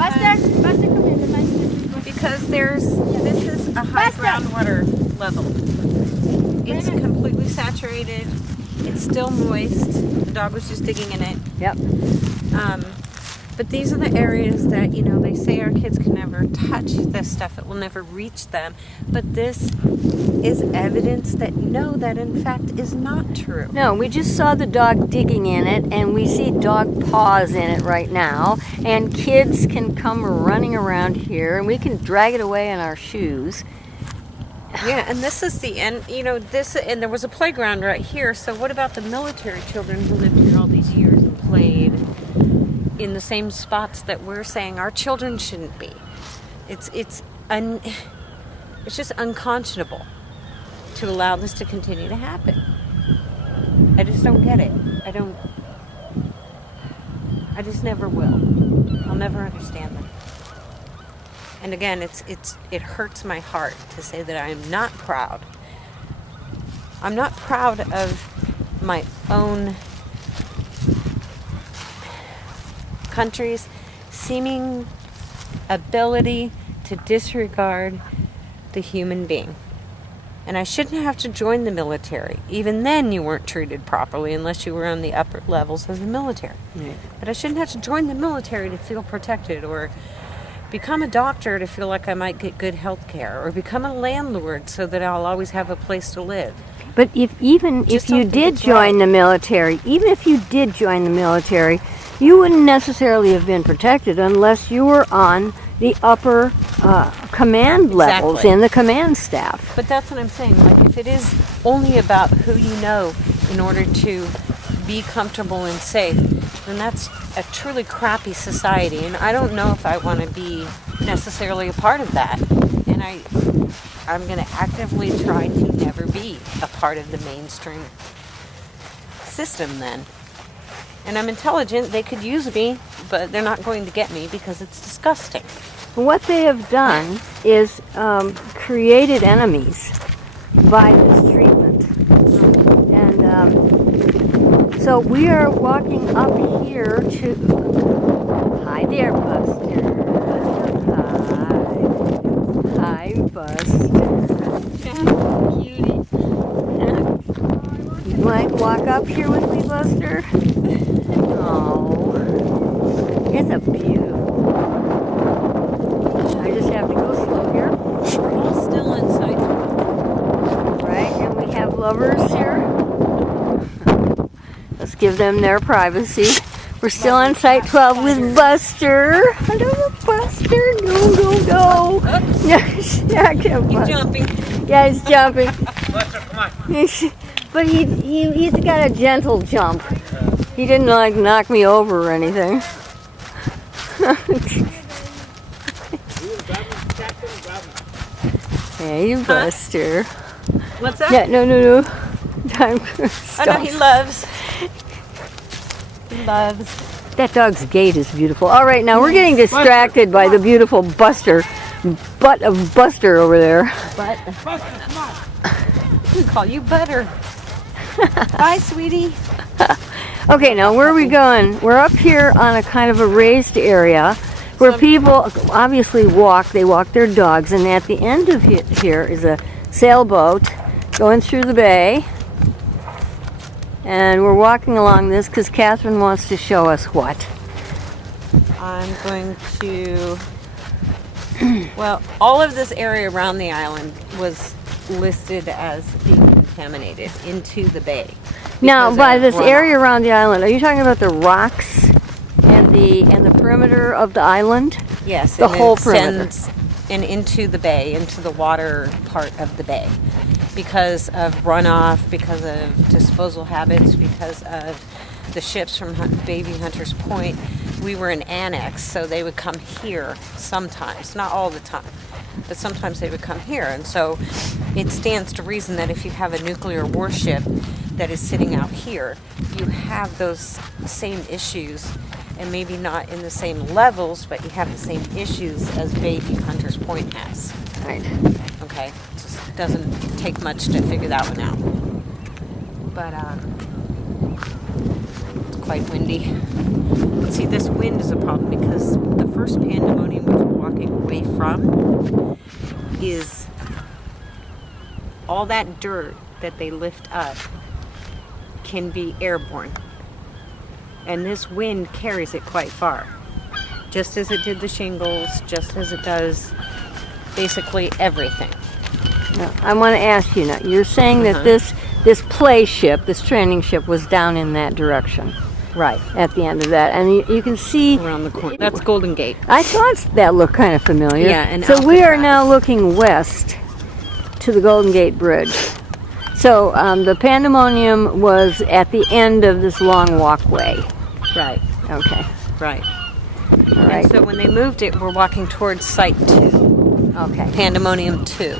Buster, come here. Because this is a high groundwater level. It's completely saturated. It's still moist. The dog was just digging in it. Yep. But these are the areas that, they say our kids can never touch this stuff. It will never reach them. But this is evidence that no, that in fact is not true. No, we just saw the dog digging in it, and we see dog paws in it right now. And kids can come running around here, and we can drag it away in our shoes. Yeah, and this is the end. And there was a playground right here. So what about the military children who lived here all these years and played in the same spots that we're saying our children shouldn't be? It's just unconscionable to allow this to continue to happen. I just don't get it. I just never will. I'll never understand them. And again, it hurts my heart to say that I am not proud. I'm not proud of my own country's seeming ability to disregard the human being. And I shouldn't have to join the military. Even then you weren't treated properly unless you were on the upper levels of the military. Yeah. But I shouldn't have to join the military to feel protected, or become a doctor to feel like I might get good health care, or become a landlord so that I'll always have a place to live. But if you did join the military, you wouldn't necessarily have been protected unless you were on the upper command levels in the command staff. But that's what I'm saying. Like, if it is only about who you know in order to be comfortable and safe, then that's a truly crappy society. And I don't know if I want to be necessarily a part of that. And I'm going to actively try to never be a part of the mainstream system then. And I'm intelligent. They could use me, but they're not going to get me because it's disgusting. What they have done is created enemies by this treatment. And so we are walking up here to... Hi there, Buster. Hi, Buster. Cutie. You'd like walk up here with me, Buster? Oh, it's a beautiful. I just have to go slow here. We're all still inside. Right, and we have lovers here. Let's give them their privacy. We're still on Site 12 with Buster. Hello, Buster. No. Yeah, He's jumping. Yeah, he's jumping. Buster, come on. But he's got a gentle jump. He didn't knock me over or anything. Hey, Buster. What's that? Yeah, no. Time. Oh no, he loves. He loves. That dog's gait is beautiful. All right, now we're getting distracted by the beautiful butt of Buster over there. Buster, come on. We call you Butter. Bye, sweetie. Okay, now where are we going? We're up here on a kind of a raised area where people obviously walk. They walk their dogs, and at the end of here is a sailboat going through the bay. And we're walking along this because Catherine wants to show us what. I'm going to... Well, all of this area around the island was listed as being contaminated into the bay. Now, by this area around the island, are you talking about the rocks and the perimeter of the island? Yes, the whole perimeter. And into the bay, into the water part of the bay, because of runoff, because of disposal habits, because of the ships from Baby Hunter's Point. We were an annex, so they would come here sometimes, not all the time, but sometimes they would come here. And so it stands to reason that if you have a nuclear warship that is sitting out here, you have those same issues, and maybe not in the same levels, but you have the same issues as Baby Hunter's Point has. Right. Okay? It just doesn't take much to figure that one out. But it's quite windy. See, this wind is a problem because the first Pandemonium, which we're walking away from, is all that dirt that they lift up can be airborne. And this wind carries it quite far. Just as it did the shingles, just as it does basically everything. Now, I want to ask you now. You're saying that this play ship, this training ship, was down in that direction. Right. At the end of that, and you can see Around the corner. That's Golden Gate. I thought that looked kind of familiar. Yeah, and so we are Alcatraz. now looking west to the Golden Gate Bridge. So the Pandemonium was at the end of this long walkway. Right. Okay. Right. All right. And so when they moved it, we're walking towards Site 2. Okay. Pandemonium 2.